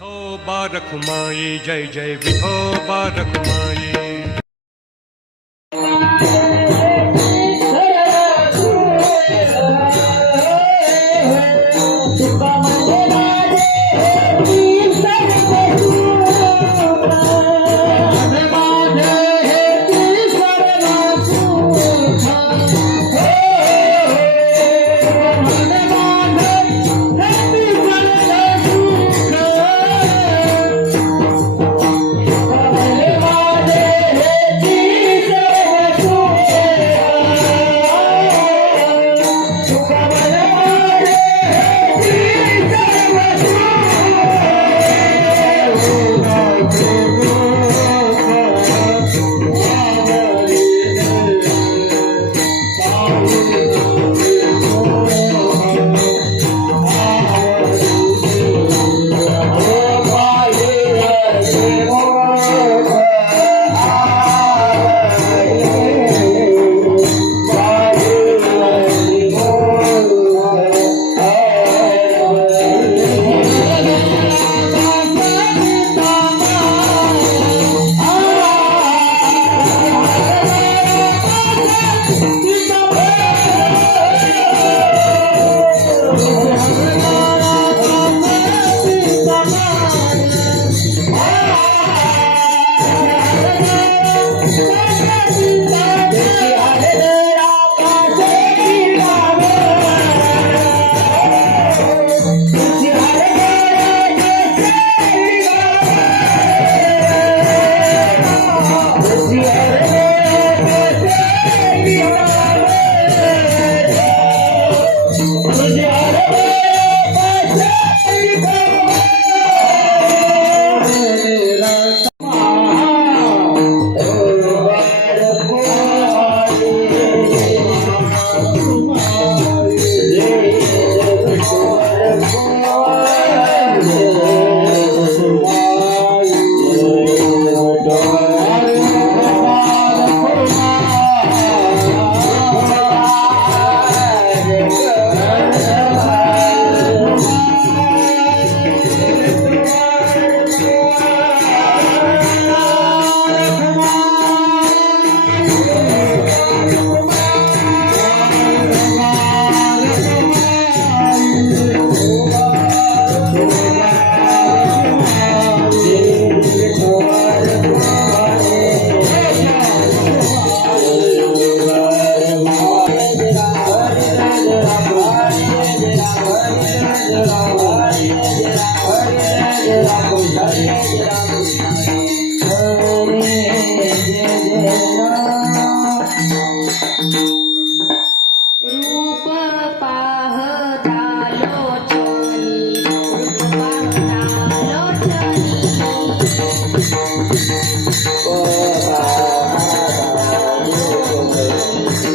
विठोबा रखुमाई, जय जय विठोबा रखुमाई।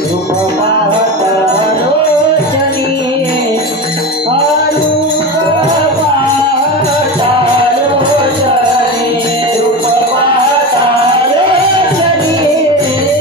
रूप पाहता लोचनी, रूप पाहता लोचनी।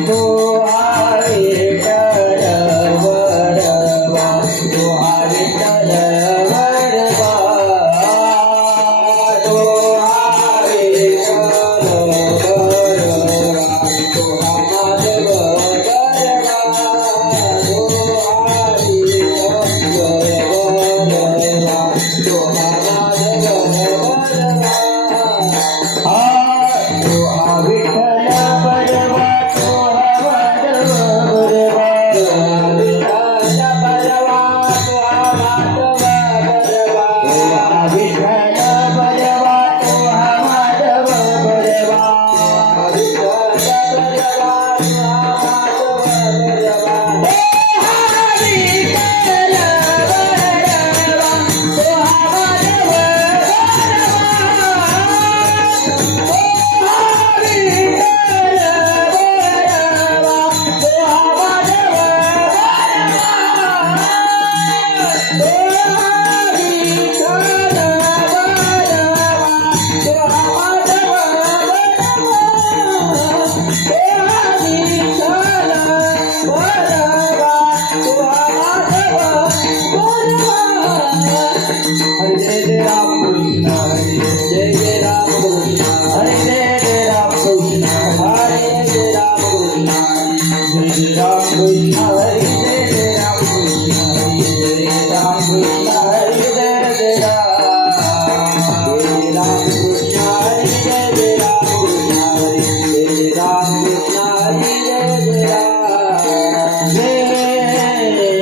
तो हा विठ्ठल वरवा, तो हा विठ्ठल वरवा, तो हा विठ्ठल वरवा, तो हा माधव वरवा, तो हा विठ्ठल वरवा, तो हा माधव वरवा. तो हा विठ्ठल बरवा, तो हा माधव बरवा, तो हा विठ्ठल बरवा, तो हा माधव बरवा, तो हा विठ्ठल बरवा, तो हा माधव बरवा, विठ्ठल बरवा, तो हा माधव बरवा, तो हा विठ्ठल बरवा, तो हा Madhav Hare Jai Ram Krishna, Hare Jai Ram Krishna, Hare Jai Ram Krishna, Hare Jai Ram Krishna, Jai Ram Krishna, Hare Jai Ram Krishna, Hare Ram Krishna, Hare Jai Ram, Jai Ram Krishna, Hare Jai Ram Krishna, Hare Ram Krishna, Hare Jai Ram, Jai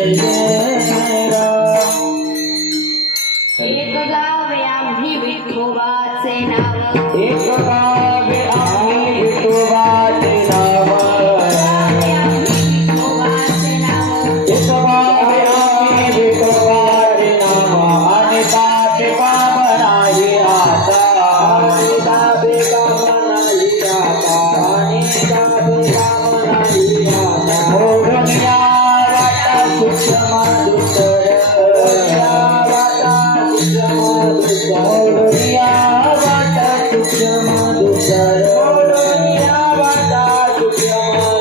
Ram. एक गावे आम्ही विठोबाचे नाव, एक गावे आम्ही विठोबाचे नाव, गावे आम्ही विठोबाचे नाव, एक गावे आम्ही विठोबाचे नाव, आणि ताबे काम नाही आता, आणि ताबे काम नाही आता, आणि ताबे काम नाही आता. मोडून या वाटा सूक्ष्म दुसर, या वाटा सूक्ष्म दुसर, मोडून या वाटा सूक्ष्म दुसर, मोडून या वाटा सूक्ष्म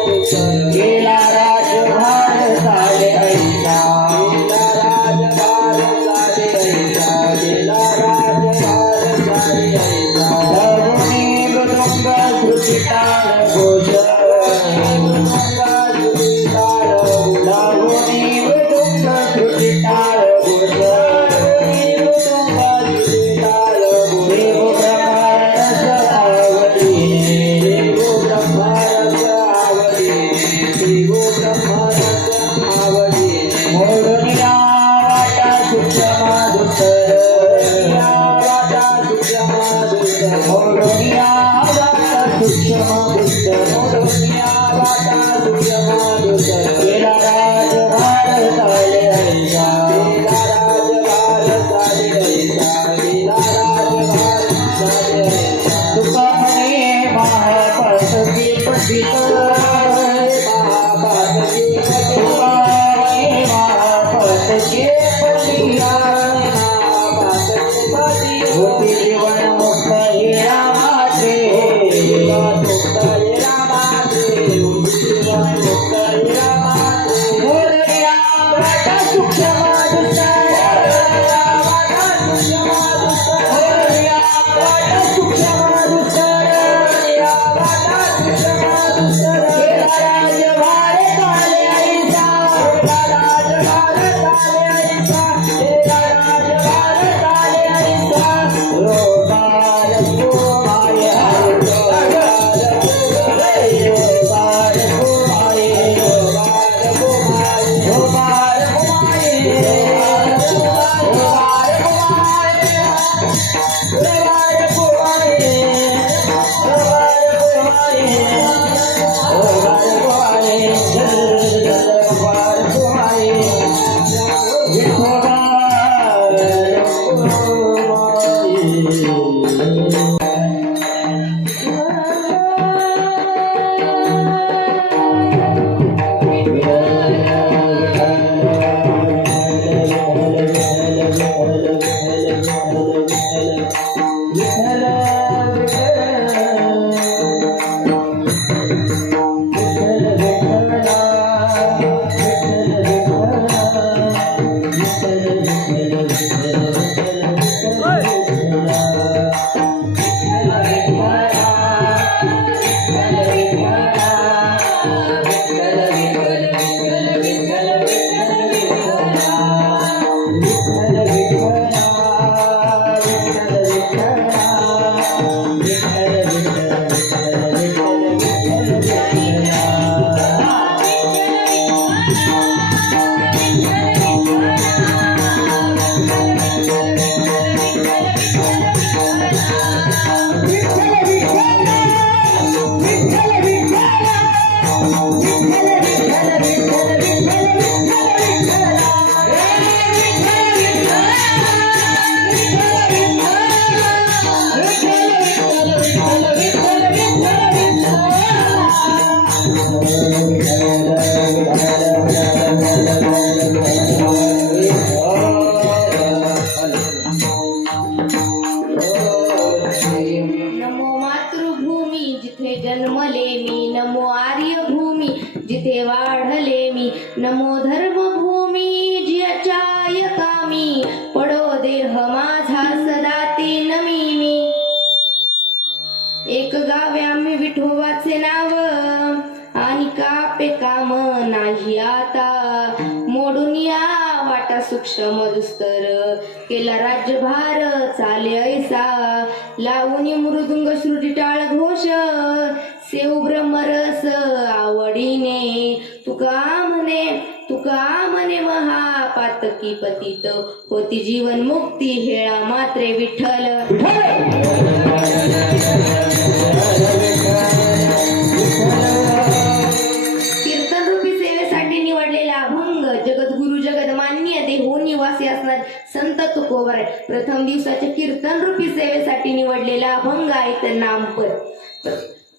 दुसर. गेला राजभार झाले ऐसा, गेला राजभार झाले ऐसा, गेला राजभार झाले ऐसा. लवणी मृदुंग श्रुती ताल घोष, लवणी मृदुंग श्रुती ताल घोष, देव ब्रह्मरस आवडीने, देव ब्रह्मरस आवडीने, देव ब्रह्मरस आवडीने. मोडून या वाटा सूक्ष्म दुसर, या वाटा सूक्ष्म दुसर, मोडून या वाटा सूक्ष्म दुसर, मोडून या वाटा सूक्ष्म दुसर. गेला राजभार झाले ऐसा, गेला राजभार झाले ऐसा, गेला राजभार झाले ऐसा. तुका म्हणे महापातकी पतित, महापातकी पतित, तुका म्हणे महापातकी पतित, महापातकी पतित. होती जीवन मुक्त हे रामाचे, जीवन मुक्त हे रामाचे, होती जीवन मुक्त हे रामाचे. मोरया वाटा सूक्ष्म दुसर, मोरया वाटा सूक्ष्म दुसर, मोरया वाटा सूक्ष्म दुसर, मोरया वाटा सूक्ष्म दुसर. गेला राजभार झाले ऐसा, गेला राजभार झाले ऐसा, नमो मातृभूमी जिथे जन्मले मी, नमो आर्यभूमी जिथे वाढले मी, नमो धर्मभूमी जियाच्या कामी, पडो देह माझा सदा ते नमी मी. एक गावे आम्ही विठोबाचे नाव, आणि कापे काम नाही आता, मोडून या वाटा सूक्ष्म दुस्तर, केला राज्यभार चाले ऐसा, लावून मृदुंग श्रुती टाळ घोष, सेव ब्रह्मरस आवडीने, तुका म्हणे महापातकी पतित, होती जीवन मुक्ती हेळा मात्रे विठ्ठल. कीर्तन रूपी सेवेसाठी निवडलेला अभंग जगद्गुरु जगदमान्य देहो निवासी असणार संत तुकोबाराय प्रथम दिवसाच्या कीर्तन रूपी सेवेसाठी निवडलेला अभंग आहे तर नामपद.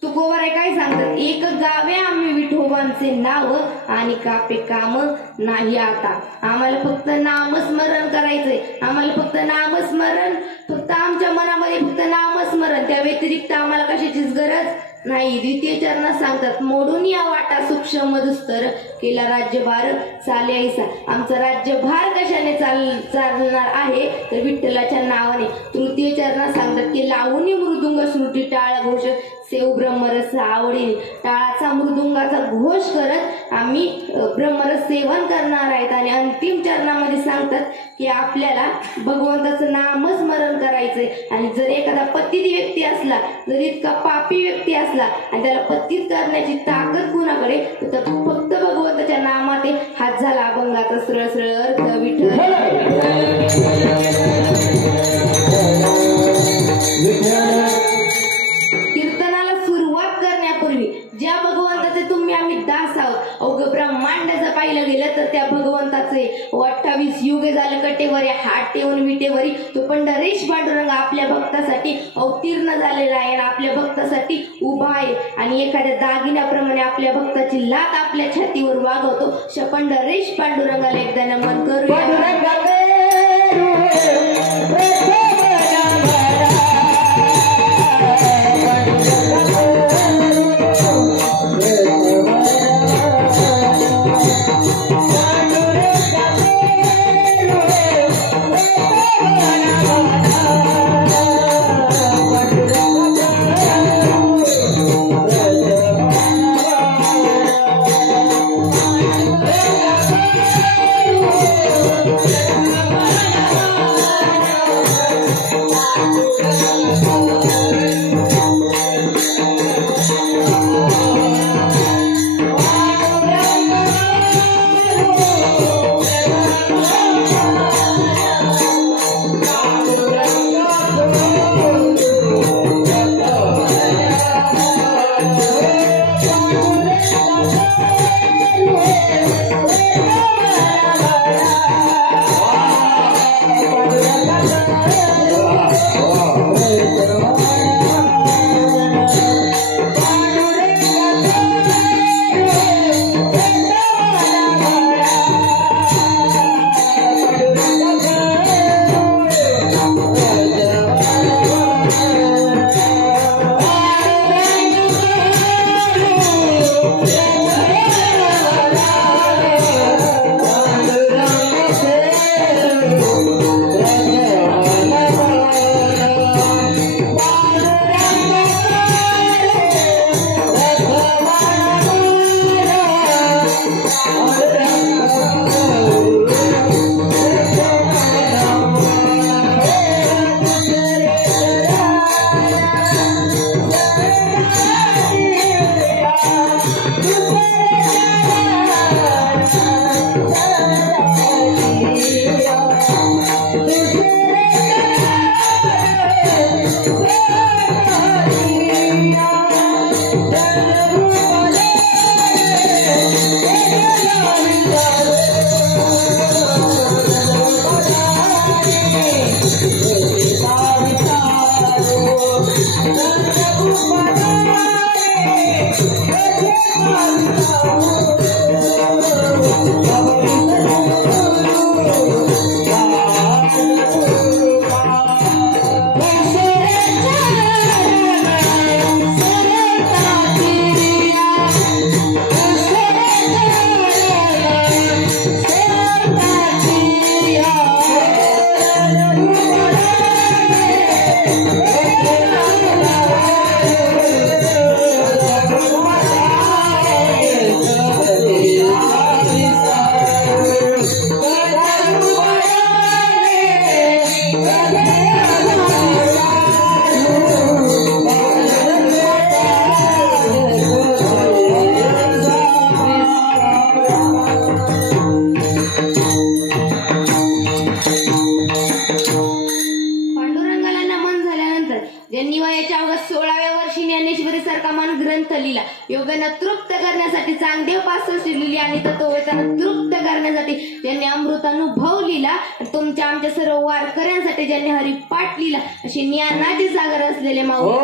तुकोबाराय काय सांगतात? एक गावे आम्ही विठोबांचे नाव, आणि कापे काम नाही आता. आम्हाला फक्त नामस्मरण करायचंय, आम्हाला फक्त नामस्मरण, फक्त आमच्या मनामध्ये फक्त नामस्मरण, त्या व्यतिरिक्त आम्हाला कशाचीच गरज नाही. द्वितीय चरणात सांगतात, मोडून या वाटा सूक्ष्म दुस्तर, केला राज्यभार चाले ऐसा. आमचा राज्यभार कशाने चालणार आहे तर विठ्ठलाच्या नावाने. तृतीय चरणात सांगतात की लावून मृदुंग श्रुती टाळ घोष, सेव ब्रह्मरस आवडीने. टाळाचा मृदुंगाचा घोष करत आम्ही ब्रह्मरस सेवन करणार आहेत. आणि अंतिम चरणामध्ये सांगतात की आपल्याला भगवंताचं नामस्मरण करायचंय. आणि जर एखादा पतित व्यक्ती असला, जर इतका पापी व्यक्ती असला आणि त्याला पतित करण्याची ताकद कुणाकडे, तर फक्त भगवंताच्या नामात हात झाला अभंगाचा सरळ सरळ अर्थ विठ्ठल. कीर्तनाला सुरुवात करण्यापूर्वी ज्या भगवंताचे तुम्ही आम्ही दास आहोत, अवघं ब्रह्मांड जर पाहिलं गेलं तर त्या भगवंताचे 28 युगे झालं कटेवरी हात ठेवून विटेवरी. तो पंढरीश पांडुरंग आपल्या भक्तासाठी अवतीर्ण झालेला आहे आणि आपल्या भक्तासाठी उभा आहे. आणि एखाद्या दागिन्याप्रमाणे आपल्या भक्ताची लात आपल्या छातीवर वागवतो. पंढरीश पांडुरंगाला एकदा नमन करूया. Oh, पांडुरंगाला नमन झाल्यानंतर ज्यांनी वयाच्या अवघ्या 16व्या वर्षी ज्ञानेश्वरी सारखा मान ग्रंथ लिहिला, योगांना तृप्त करण्यासाठी चांगदेव पासष्ट लिहिली आणि तत्ववेतांना तृप्त करण्यासाठी ज्यांनी अमृतानुभव लिहिला, तुमच्या आमच्या सर्व वारकऱ्यांसाठी ज्यांनी हरिपाठ लिहिला, असे ज्ञानाचे सागर असलेले माऊली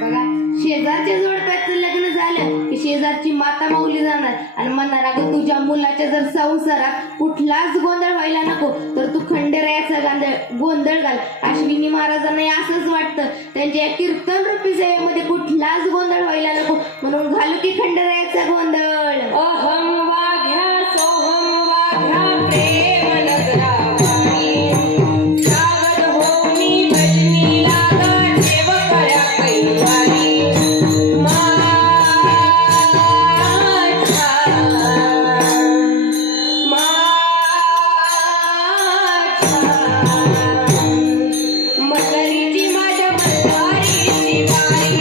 बघा, शेजारच्या जोडप्याचं लग्न झालं की शेजारची माता माऊली जाणार आणि म्हणणार, अगं तुझ्या मुलाच्या जर संसारात कुठलाच गोंधळ व्हायला नको तर तू खंडेरायाचा गोंधळ घाल. अश्विनी महाराजांना असंच वाटतं, त्यांच्या या कीर्तन रूपी सेवेमध्ये कुठलाच गोंधळ व्हायला नको म्हणून घालू की खंडेरायाचा गोंधळ. अहं वाघ्या सोहं वाघ्या प्रेम नगरावाणी सागर हो मी भजनी लागा देव कळ्या कैवारी मलरीची माझ्या मल्हारीची बाई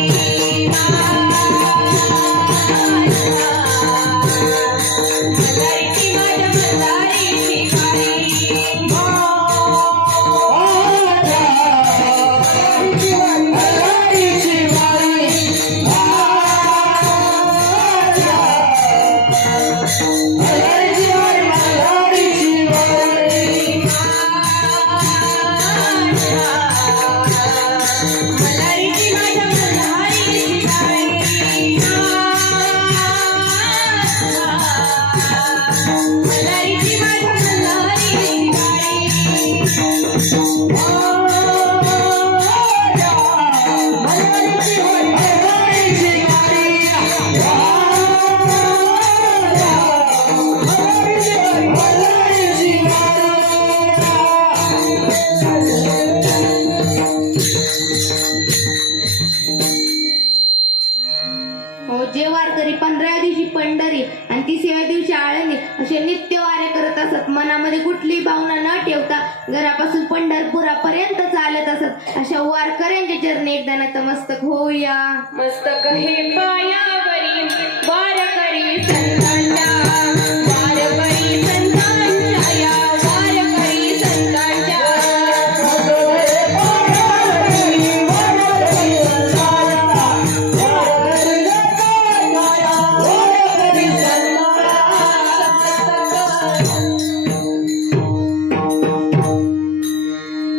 हो, जे वारकरी 15व्या दिवशी पंढरी आणि 30व्या दिवशी आळंदी असे नित्य वारे करत असत, मनामध्ये कुठलीही भावना न ठेवता घरापासून पंढरपुरापर्यंत चालत असत अशा वारकऱ्यांच्या चरणी एकदा नतमस्तक होऊया. मस्तक हे पायावरी वारकरी संतांच्या, वारकरी संतांच्या या वारकरी संतांच्या.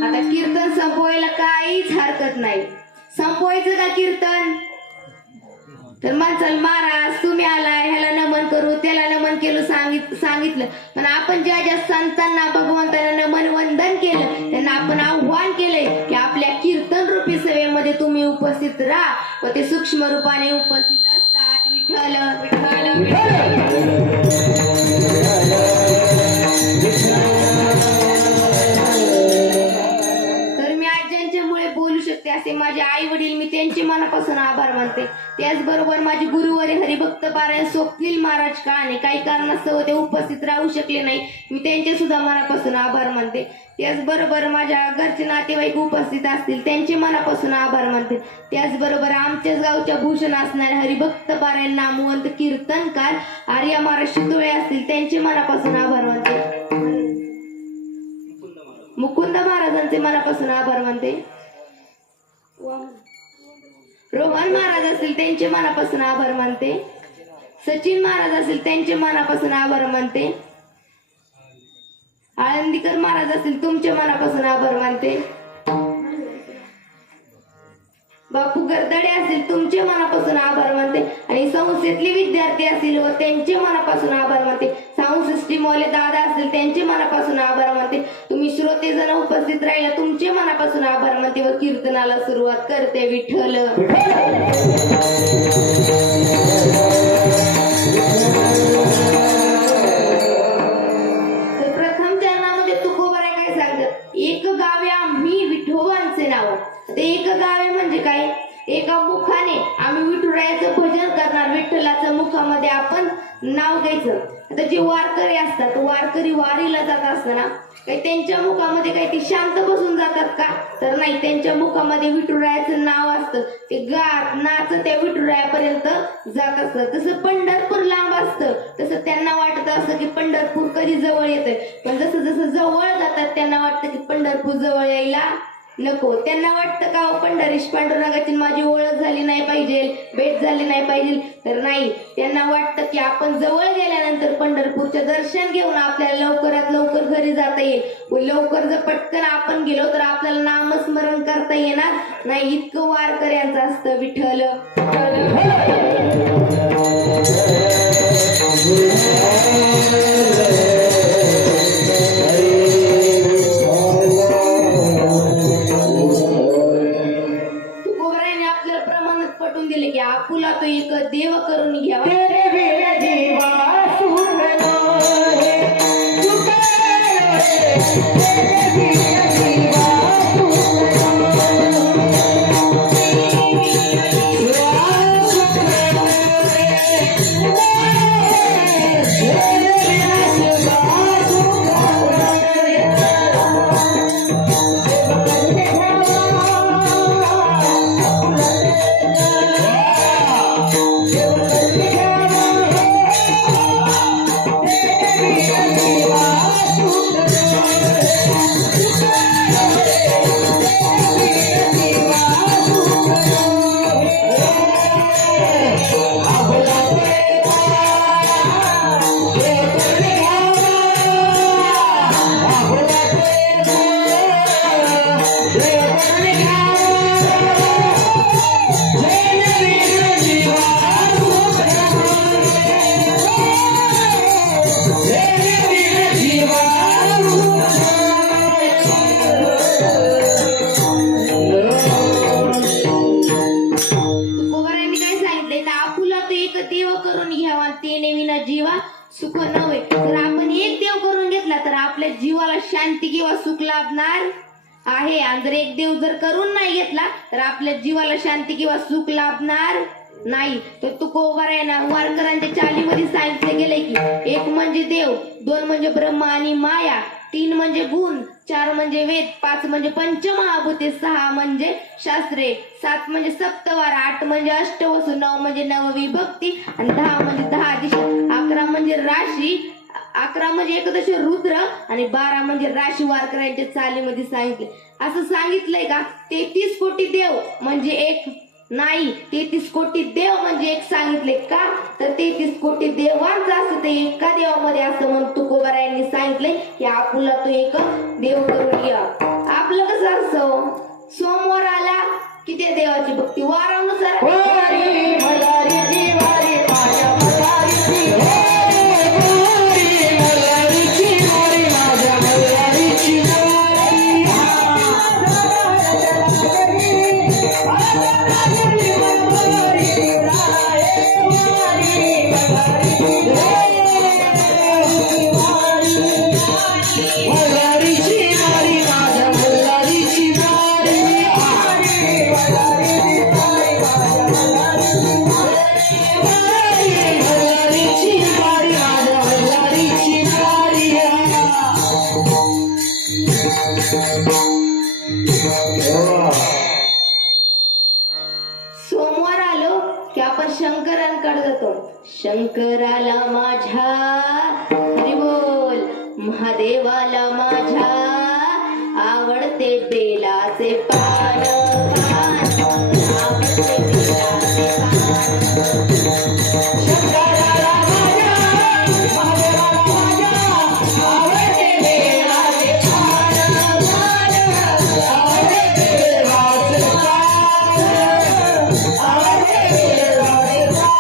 आता कीर्तन संपवायला काहीच हरकत नाही. संपवायचं का कीर्तन? तर माणसाला महाराज तुम्ही आलाय ह्याला नमन करू त्याला नमन केलं सांगितलं. पण आपण ज्या ज्या संतांना भगवंतांना नमन वंदन केलं त्यांना आपण आव्हान केलंय की आपल्या कीर्तन रूपी सेवेमध्ये तुम्ही उपस्थित राहा व ते सूक्ष्म रूपाने उपस्थित असतात. विठ्ठल विठ्ठल विठ्ठल. तर मी आज ज्यांच्यामुळे बोलू शकते असे माझे आई वडील मी त्यांचे मनापासून आभार मानते. त्याचबरोबर माझे गुरुवारी हरिभक्त पारायण स्वप्नील महाराज काळाने काही कारणास्तव ते उपस्थित राहू शकले नाही, मी त्यांचे सुद्धा मनापासून आभार मानते. त्याचबरोबर माझ्या घरचे नातेवाईक उपस्थित असतील त्यांचे मनापासून आभार मानते. त्याचबरोबर आमच्याच गावच्या भूषण असणारे हरिभक्त पारायण नामवंत कीर्तनकार आर्य महाराज शितोळे असतील त्यांचे मनापासून आभार मानते. मुकुंद महाराजांचे मनापासून आभार मानते. रोहन महाराज असतील त्यांचे मनापासून आभार मानते. सचिन महाराज असतील त्यांचे मनापासून आभार मानते. आळंदीकर महाराज असतील तुमच्या मनापासून आभार मानते. बापू गर्दडे असतील तुमचे मनापासून आभार मानते. आणि संस्थेतले विद्यार्थी असतील व त्यांचे मनापासून आभार मानते. साऊंड सिस्टीम वाले दादा असतील त्यांचे मनापासून आभार मानते. तुम्ही श्रोते जण उपस्थित राहिला तुमचे मनापासून आभार मानते व कीर्तनाला सुरुवात करते. विठ्ठल तर प्रथम चरणामध्ये तुकोबाराय काय सांगतात, एक गावे आम्ही विठोबांचे नाव. ते एक गावे म्हणजे काय, एका मुखाने आम्ही विठुरायाचं भजन करणार, विठ्ठलाचं मुखामध्ये आपण नाव घ्यायचं. आता जे वारकरी असतात वारकरी वारीला जात असताना काही त्यांच्या मुखामध्ये काही ते शांत बसून जातात का, तर नाही, त्यांच्या मुखामध्ये विठुरायाचं नाव असतं. ते गात नाच त्या विठुरायापर्यंत जात असतं. तसं पंढरपूर लांब असतं तसं त्यांना वाटत असतं की पंढरपूर कधी जवळ येतंय, पण जसं जसं जवळ जातात त्यांना वाटतं की पंढरपूर जवळ यायला नको. त्यांना वाटतं का पंढरीश पांडुरंगाची माझी ओळख झाली नाही पाहिजे, भेट झाली नाही पाहिजे, तर नाही, त्यांना वाटतं की आपण जवळ गेल्यानंतर पंढरपूरचं दर्शन घेऊन आपल्याला लवकरात लवकर घरी जाता येईल व लवकर जर पटकन आपण गेलो तर आपल्याला नामस्मरण करता येणार नाही. इतकं वारकऱ्यांचं असतं. विठ्ठल आपल्याला प्रमाणात पटवून दिले की आपुला तो एक देव करून घ्यावा. सुख नव्हे. तर आपण एक देव करून घेतला तर आपल्या जीवाला शांती किंवा सुख लाभणार आहे, आणि जर एक देव जर करून नाही घेतला तर आपल्या जीवाला शांती किंवा सुख लाभणार नाही. तर तुकोबारायना वारकऱ्यांच्या चालीमध्ये सांगितले गेले की एक म्हणजे देव, दोन म्हणजे ब्रह्म आणि माया, तीन म्हणजे गुण, 4 म्हणजे वेद, 5 म्हणजे पंचमहाभूते, 6 म्हणजे शास्त्रे, 7 म्हणजे सप्तवार, 8 म्हणजे अष्टवसु, 9 म्हणजे नवविभक्ती आणि 10 म्हणजे 10 दिशा, 11 म्हणजे राशी, 11 म्हणजे एकदश रुद्र आणि 12 म्हणजे राशी वारकऱ्यांच्या चालीमध्ये सांगितले. असं सांगितलंय का 33 कोटी देव म्हणजे एक नाही, 33 कोटी देव म्हणजे एक सांगितले का, तर 33 कोटी देवांचं असं ते एका देवामध्ये असं म्हणून तुकोबारा यांनी सांगितलंय की आपुला तो एक देव करून या. आपलं कसं असं सोमवार आला की त्या देवाची भक्ती वारानुसार वारी मल्हारीची वारी माझ्या मल्हारीची वारी मल्हारीची वारी माझ्या मल्हारीची मल्हारीची वारी माझ्या मल्हारीची सोमवार आलो की आपण शंकरांकडे जातो. शंकराला माझ्या हरी बोल, महादेवाला माझ्या आवडते बेलाचे पान, आवडते बेलाचे पान. शंकराला माझ्या महादेवाला माझ्या आवडते बेलाचे पान, आवडते बेलाचे पान, आवडते बेलाचे पान.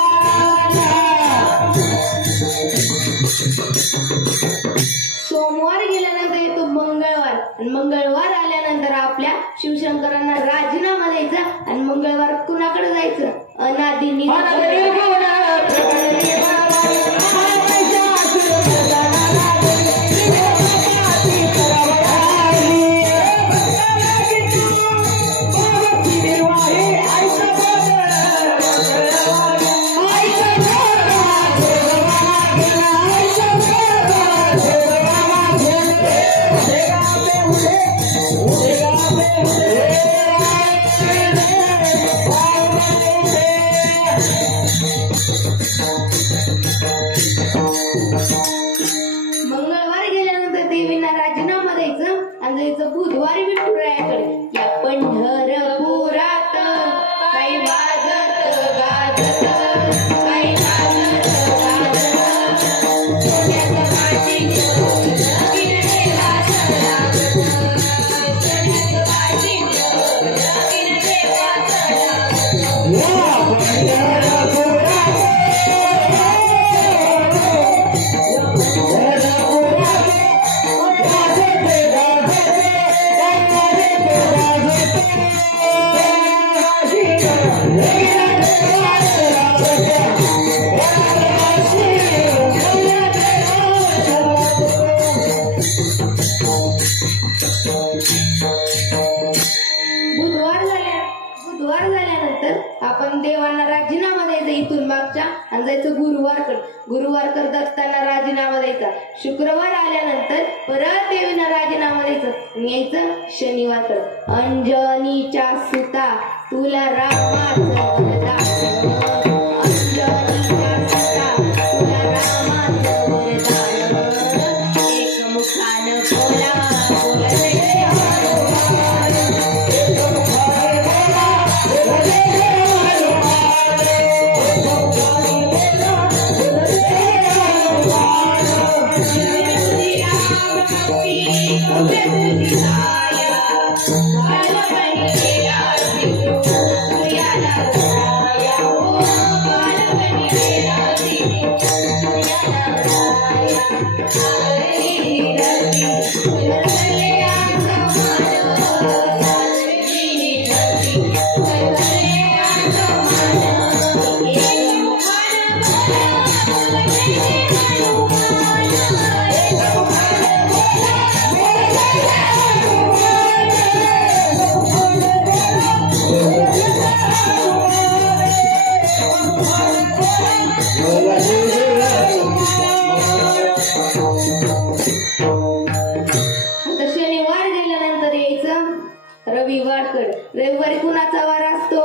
सोमवार गेल्यानंतर येतो मंगळवार आणि मंगळवार आल्यानंतर आपल्या शिवशंकरांना राजीनामा द्यायचा आणि मंगळवार कुणाकडे जायचं, अनादिनी मंगळवार गेल्यानंतर देवींना राजीनामा द्यायचं आणि जायचं बुधवारी विठुरायाकडे. या पंढरपुरात काही वाजत गाजत, काही वाजत गाजत, सोन्याचं माटी घेऊन लगीन देवाचं लागत, सोन्याचं माटी घेऊन लगीन देवाचं लागत. बुधवार झाल्यानंतर आपण देवांना राजीनामा द्यायचा इथून मागच्या आणि जायचं गुरुवार करत असताना राजीनामा द्यायचा. शुक्रवार आल्यानंतर परत देवींना राजीनामा द्यायचं आणि यायचं शनिवार. अंजनीच्या सुता तुला रामाचं वरदान, अंजनीच्या सुता तुला रामाचं वरदान, एकमुखानं बोला बोलते हनुमान, रवी वाडकर. रविवारी कुणाचा वार असतो?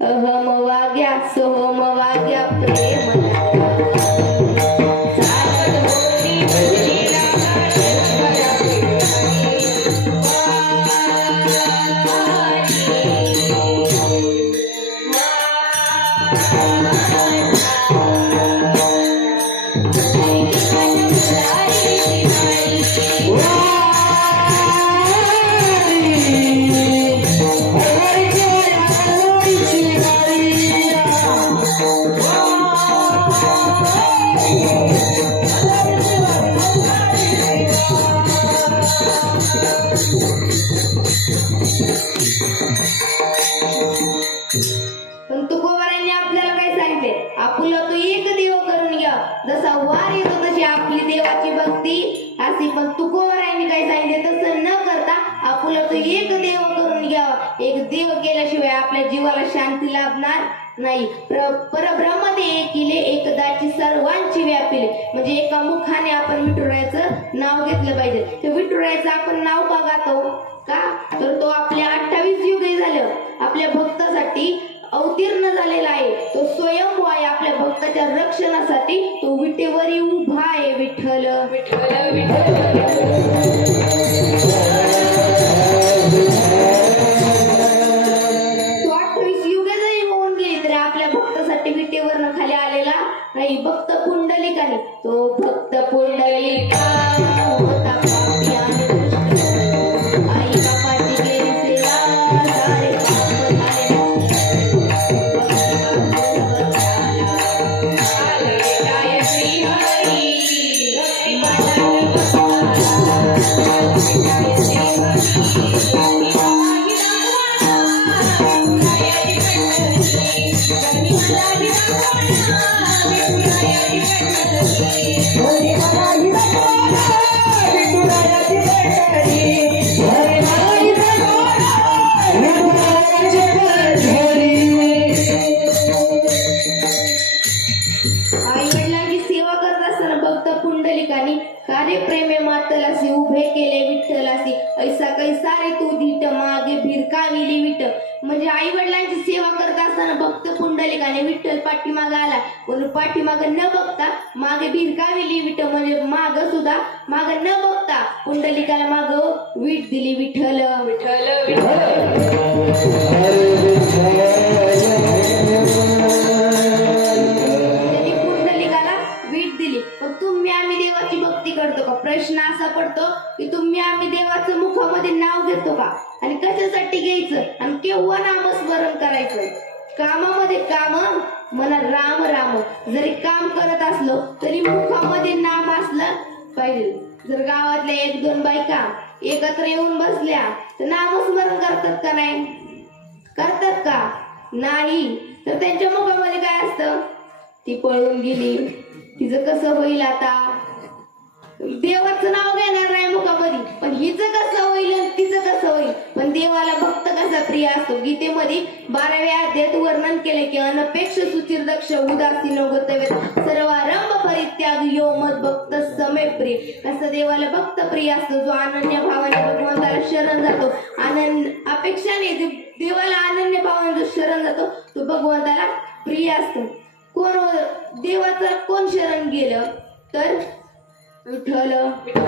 अहम वाग्या सोहम वाग्या प्रेम पण तुकोबारांनी आपल्याला काय सांगितले? आपुला तो एक देव करून घ्या. जसा वार येतो तशी आपली देवाची भक्ती अशी. पण तुकोबारांनी काय सांगितले? तसं न करता आपुला तो एक देव करून घ्यावा. एक देव केल्याशिवाय आपल्या जीवाला शांती लाभणार नाही. परब्रह्म ते एकिले एकदाची सर्वांची व्यापिले. म्हणजे एका मुखाने आपण विठुरायाचं नाव घेतलं पाहिजे. ते विठुरायाचं आपण नाव का गातो? का तर तो आपल्या 28 युगे झालं आपल्या भक्तासाठी अवतीर्ण झालेला आहे. तो स्वयंभू आहे. आपल्या भक्ताच्या रक्षणासाठी तो विटेवरी उभा आहे. विठ्ठल विठ्ठल विठ्ठल. तो 28 युगे जरी होऊन गेली तरी आपल्या भक्तासाठी विटेवरनं खाली आलेला नाही. भक्त पुंडलिकाने तो भक्त पुंडलिका होता पापी आणि दुष्ट. आई बापाची केली सेवा सारे पाप झाले. आई वडिलांची सेवा करत असताना भक्त पुंडलिकाने कार्यप्रेमे मातलासी उभे केले विठ्ठलासी. ऐसा कैसा रे तू धीट मागे भिरकाविली विठ. म्हणजे आई वडिलांची सेवा करत असताना भक्त पुंडलिकाने विठ्ठल पाठीमाग आला. पण पाठीमाग न बघता मागे भिरकाविली विठ. म्हणजे माग सुद्धा माग न बघता पुंडलिकाला माग वीट दिली. विठ्ठल विठ्ठल विठ्ठल. तुम्ही आम्ही देवाची भक्ती करतो का? प्रश्न असा पडतो की तुम्ही आम्ही देवाचं मुखामध्ये नाव घेतो का? आणि कशासाठी घ्यायचं आणि केव्हा नामस्मरण करायचं? कामामध्ये काम मनात राम राम. जरी काम करत असलो तरी मुखामध्ये नाम असलं पाहिजे. जर गावातल्या 1-2 बायका एकत्र येऊन बसल्या तर नामस्मरण करतात का? नाही करतात का? नाही. तर त्यांच्या मुखामध्ये काय असतं? ती पळून गेली, तिचं कसं होईल आता? देवाचं नाव घेणार नाही मुखामध्ये, पण हिचं कसं होईल आणि तिचं कसं होईल? पण देवाला भक्त कसा प्रिय असतो? गीतेमध्ये 12व्या अध्यायात वर्णन केले की अनपेक्ष सुचिर दक्ष उदासीन गतवे सर्वारंभ परित्याग यो मद भक्त समे प्रिय. कसं देवाला भक्त प्रिय असतो? जो अनन्य भावाने भगवंताला शरण जातो. अपेक्षाने देवाला अनन्य भावाने जो शरण जातो तो भगवंताला प्रिय असतो. कोण देवाचं कोण शरण गेलं तर विठ्ठल विठ्ठल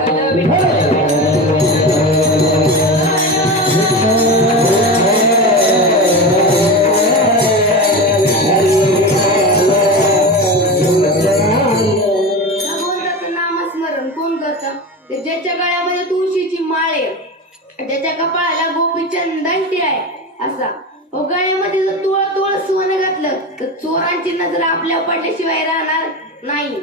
भगवंताचं नामस्मरण कोण करतं? ते ज्याच्या गळ्यामध्ये तुळशीची माळ आहे, ज्याच्या कपाळाला गोपीचंदन टिळाय असा. गळ्यामध्ये जर तुळ सोनं घातलं तर चोरांची नजर आपल्यावर पडल्याशिवाय राहणार नाही.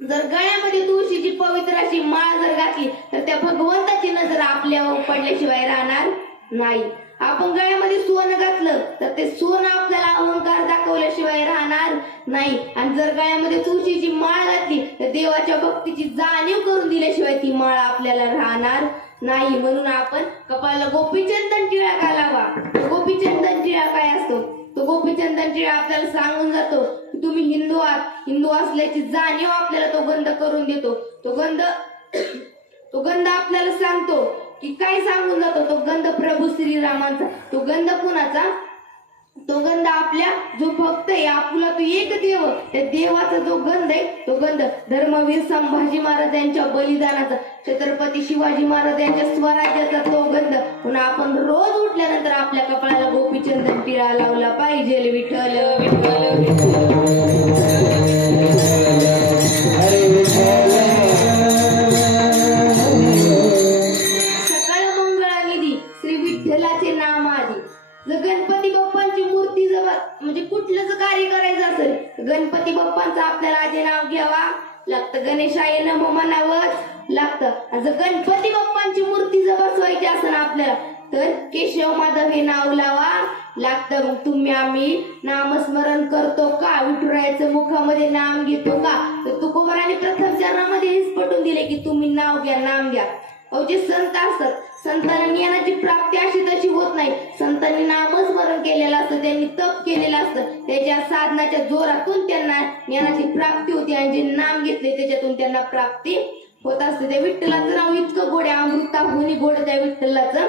जर गळ्यामध्ये तुळशीची पवित्र अशी माळ जर घातली तर त्या भगवंताची नजर आपल्यावर पडल्याशिवाय राहणार नाही. आपण गळ्यामध्ये सोनं घातलं तर ते सोनं आपल्याला अहंकार दाखवल्याशिवाय राहणार नाही. आणि जर गळ्यामध्ये तुळशीची माळ घातली तर देवाच्या भक्तीची जाणीव करून दिल्याशिवाय ती माळ आपल्याला राहणार नाही. म्हणून आपण कपाळाला गोपीचंदन टिळा घालावा. गोपीचंदन टिळा काय असतो? तो गोपीचंदन टिळा आपल्याला सांगून जातो की तुम्ही हिंदू आहात. हिंदू असल्याची जाणीव आपल्याला तो गंध करून देतो. तो गंध आपल्याला सांगतो की काय सांगून जातो तो गंध प्रभू श्रीरामांचा. तो गंध कुणाचा? तो गंध आपल्या जो भक्त आहे आपुला तो एक देव, त्या देवाचा जो गंध आहे तो गंध धर्मवीर संभाजी महाराज यांच्या बलिदानाचा, छत्रपती शिवाजी महाराज यांच्या स्वराज्याचा तो गंध. पुन्हा आपण रोज उठल्यानंतर आपल्या कपाळाला गोपीचंदन टिळा लावला पाहिजे. विठ्ठल विठ्ठल सकाळ मंगळानिधी श्री विठ्ठलाचे नाम आधी. जर गणपती बाप्पांची मूर्ती जवळ म्हणजे कुठलंच कार्य करायचं असेल गणपती बाप्पांचं आपल्याला आधी नाव घ्यावा लागतं, गणेशाय नमः म्हणावंच लागतं. आणि जर गणपती बाप्पांची मूर्ती जर बसवायची असेल आपल्याला तर केशव माधव हे नाव लावा लागतं. मग तुम्ही आम्ही नामस्मरण करतो का? विठुरायाचं मुखामध्ये नाम घेतो का? तर तुकोबाराने प्रथम चरणामध्ये हेच पटवून दिले की तुम्ही नाव घ्या, नाम घ्या. अहो जे संत असतात संतांना ज्ञानाची प्राप्ती अशी तशी होत नाही. संतांनी नामस्मरण केलेलं असतं, त्यांनी तप केलेलं असतं, त्याच्या साधनाच्या जोरातून त्यांना ज्ञानाची प्राप्ती होती आणि जे नाम घेतले त्याच्यातून त्यांना प्राप्ती होत असते. त्या विठ्ठलाचं नाव इतकं गोड आहे, अमृताहुनी गोड त्या विठ्ठलाचं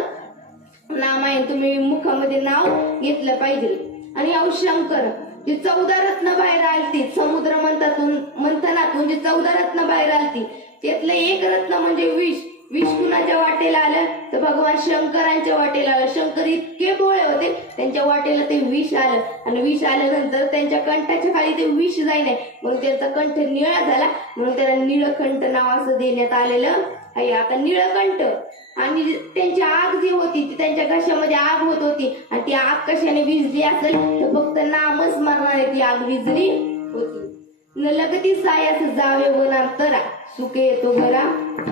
नाम आहे. तुम्ही मुखामध्ये नाव घेतलं पाहिजे. आणि अहो शंकर जे 14 रत्न बाहेर आलती समुद्र मंथनातून जे 14 रत्न बाहेर आलती त्यातलं एक रत्न म्हणजे विष. विष कुणाच्या वाटेला आलं तर भगवान शंकरांच्या वाटेला आलं. शंकर इतके भोळे होते त्यांच्या वाटेला ते विष आलं आणि विष आल्यानंतर त्यांच्या कंठाच्या खाली ते विष जाई नाही म्हणून त्यांचा कंठ निळा झाला, म्हणून त्याला निळकंठ नाव असं देण्यात आलेलं आहे. आता निळकंठ आणि त्यांची आग जी होती ती त्यांच्या घशामध्ये आग होत होती आणि ती आग कशाने विझली असेल तर फक्त नामच मारणारे ती आग विझली होती. न लगती सायास जावे वनांतरा सुखे येतो घरा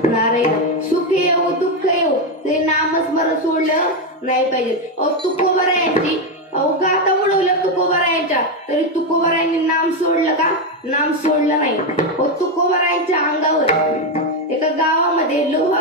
नारायण. सुख येऊ दुःख येऊ ते नामस्मरण सोडलं नाही पाहिजे. अहो तुकोबारायांची गाथा उडवलं तुकोबारायांच्या तरी तुकोबारायांनी नाम सोडलं का? नाम सोडलं नाही. तुकोबारायांच्या अंगावर एका गावामध्ये लोहा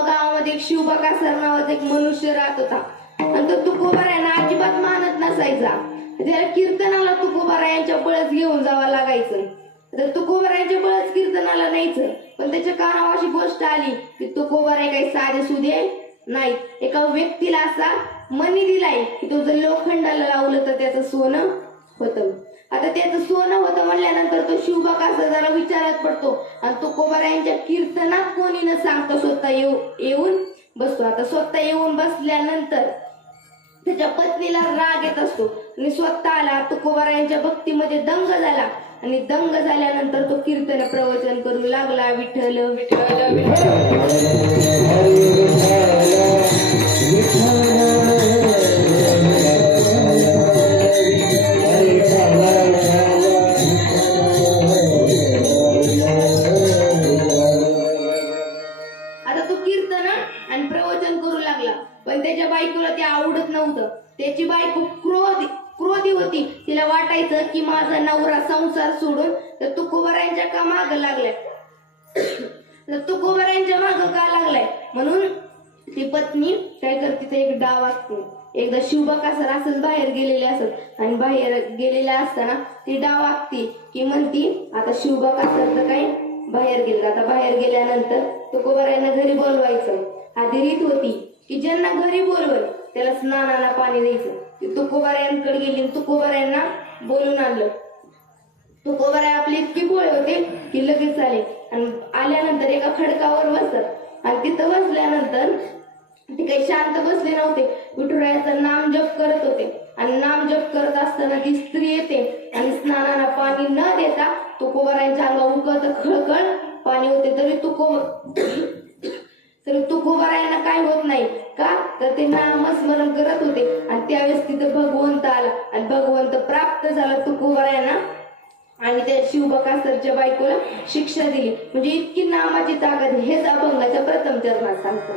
गावामध्ये एक शिवबकासर नावाचा एक मनुष्य राहत होता आणि तो तुकोबारायांना अजिबात मानत नसायचा. त्याला कीर्तनाला तुकोबारायांच्या बळच घेऊन जावं लागायचं. तर तुकोबारायांच्या बळच कीर्तनाला न्यायचं. पण त्याच्या कानावर अशी गोष्ट आली की तुकोबाराय काही साधे सुधे नाहीत. एका व्यक्तीला असा मनी दिलाय की तो जर लोखंडाला लावलं तर त्याचं सोनं होतं. आता त्याचं सोनं होतं म्हणल्यानंतर तो शिवबकासर जरा विचारात पडतो आणि तुकोबारायांच्या कीर्तनात कोणी न सांगता स्वतः येऊन बसतो. आता स्वतः येऊन बसल्यानंतर त्याच्या पत्नीला राग येत असतो आणि स्वतः आला तुकोबारायांच्या भक्तीमध्ये दंग झाला आणि दंग झाल्यानंतर तो कीर्तन प्रवचन करू लागला. विठ्ठल विठ्ठल आता तो कीर्तन आणि प्रवचन करू लागला. पण त्याच्या बायकोला ते आवडत नव्हतं. त्याची बायको क्रोधी होती. तिला वाटायचं की माझा नवरा संसार सोडून तर तुकोबारायांच्या का माग लागलाय, तर तुकोबारायांच्या माग का लागलाय म्हणून ती पत्नी काय करते ते एक डाव असते. एकदा शिवबकासर असंच बाहेर गेलेले असत आणि बाहेर गेलेल्या असताना ती डाव आखती की म्हणती आता शिवबकासर तर काय बाहेर गेलं. आता बाहेर गेल्यानंतर तुकोबारायांना घरी बोलवायचं. आधी रीत होती की ज्यांना घरी बोलवल त्याला स्नानाला पाणी द्यायचं. ती तुकोबारायांकडे गेली, तुकोबारायांना बोलून आणलं. तुकोबाराय आपले इतके भोळे होते की लगेच आले आणि आल्यानंतर एका खडकावर बसतात आणि तिथं बसल्यानंतर ते काही शांत बसले नव्हते. विठुरायाचं नाम जप करत होते आणि नाम जप करत असताना ती स्त्री येते आणि स्नानाला पाणी न देता तुकोबारायांच्या अंगावर उकळत खळखळ पाणी होते. तरी तुकोबारायांना काय होत नाही का? तर ते नामस्मरण करत होते आणि त्यावेळेस तिथं भगवंत आला आणि भगवंत प्राप्त झाला तुकोबारायांना आणि त्या शिवबकासरच्या बायकोला शिक्षा दिली. म्हणजे इतकी नामाची ताकद हेच अभंगाच्या प्रथम चरणात सांगतो.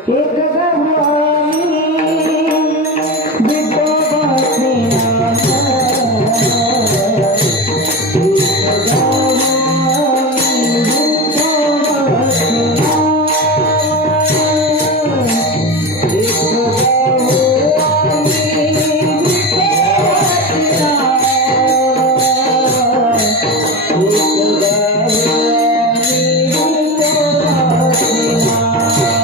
Oh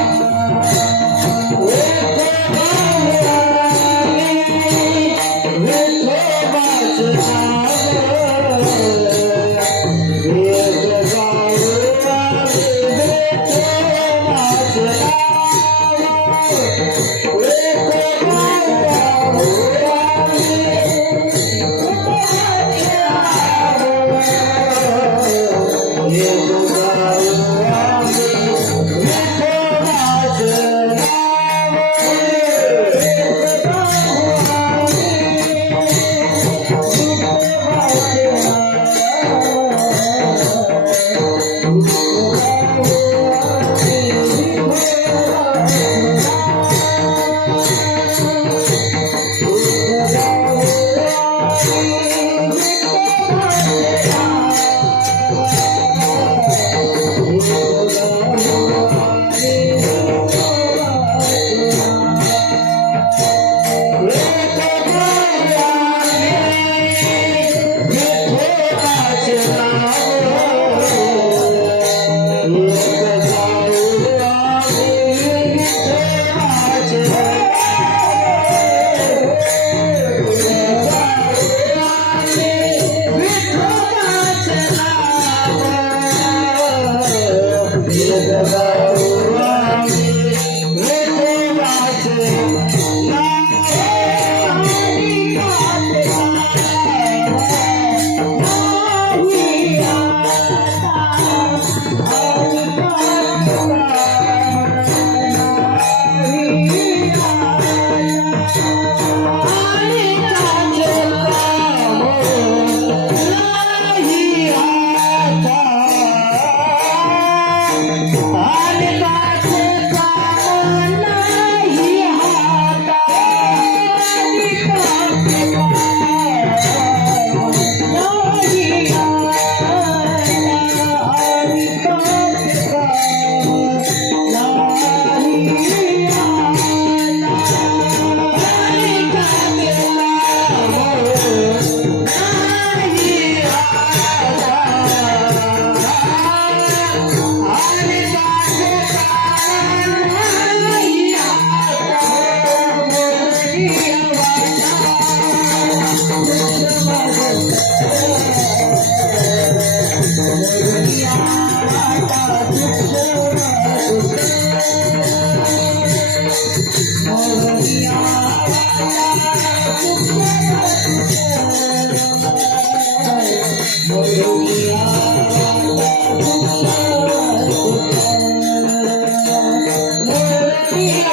हरी